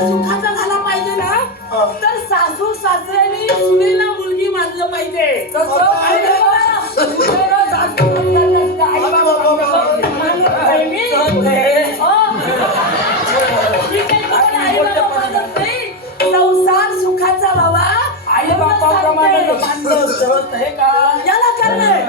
सुखाचा झाला पाहिजे ना तर सासू सासऱ्याने सुनेला मुलगी मानलं पाहिजे. हो. संसार सुखाचा व्हावा आई बापाप्रमाणे याला कारण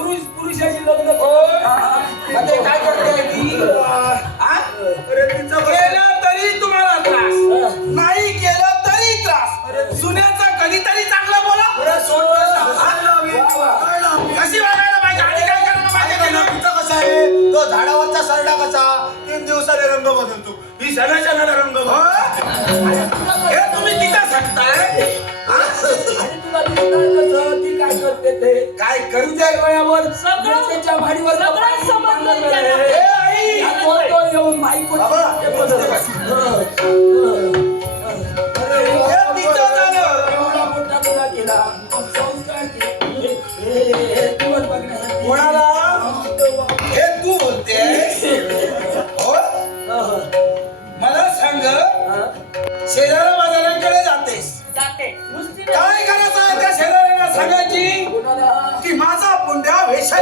पुरुष पुरुषाची लग्न हो आता काय करते ती? हा? केलं तरी तुम्हाला त्रास. नाही केलं तरी त्रास. सुन्याचा कधीतरी चांगलं बोला? कशी वागायला पाहिजे? आणि काय करायला पाहिजे तो झाडावरचा सरडा कसा तीन दिवसाने रंग बदलतो. ही सणाच्या रंग हे काय करू तुझ्या डोळ्यावर? सगळं- त्याच्या भाडीवर येऊन बायको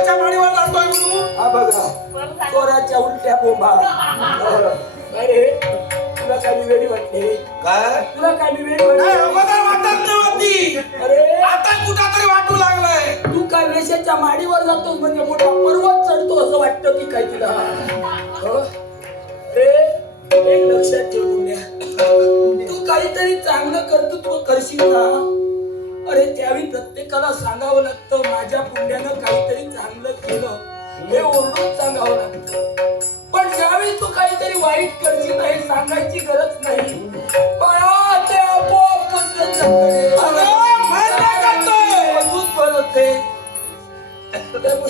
वेशाच्या माडीवर जातोय म्हणून. हा बघा. चोराच्या उलट्या बोंबा. अरे तुला मी वेळी वाटते काय? तुला काय मी वेळी नाही वाटते वाटत नव्हती. अरे. आता कुठं तरी वाटू लागलाय. तू काय वेशाच्या माडीवर जातोस म्हणजे मोठा पर्वत चढतो असं वाटतं की काय तुला? हो? रे एक लक्षात ठेवून द्या. तू काहीतरी चांगलं कर्तृत्व करशील ना? प्रत्येकाला सांगावं लागतं माझ्या पुण्यानं काहीतरी चांगलं केलं हे ओरडून सांगावं लागतं. पण ज्यावेळी तू काहीतरी वाईट करशील ना हे सांगायची गरज नाही. बाळा ते आपोआप पसरत जातं रे. अगं, मन काय करतोय? तूच बनवते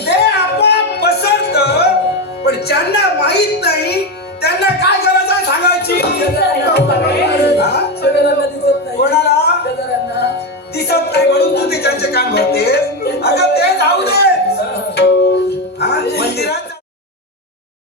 ते आपोआप पसरत पण ज्यांना माहीत नाही त्यांना काय गरज आहे सांगायची? सगळ्यांना दिसत नाही म्हणून तू तिच्या काम भरते अगं ते जाऊ दे.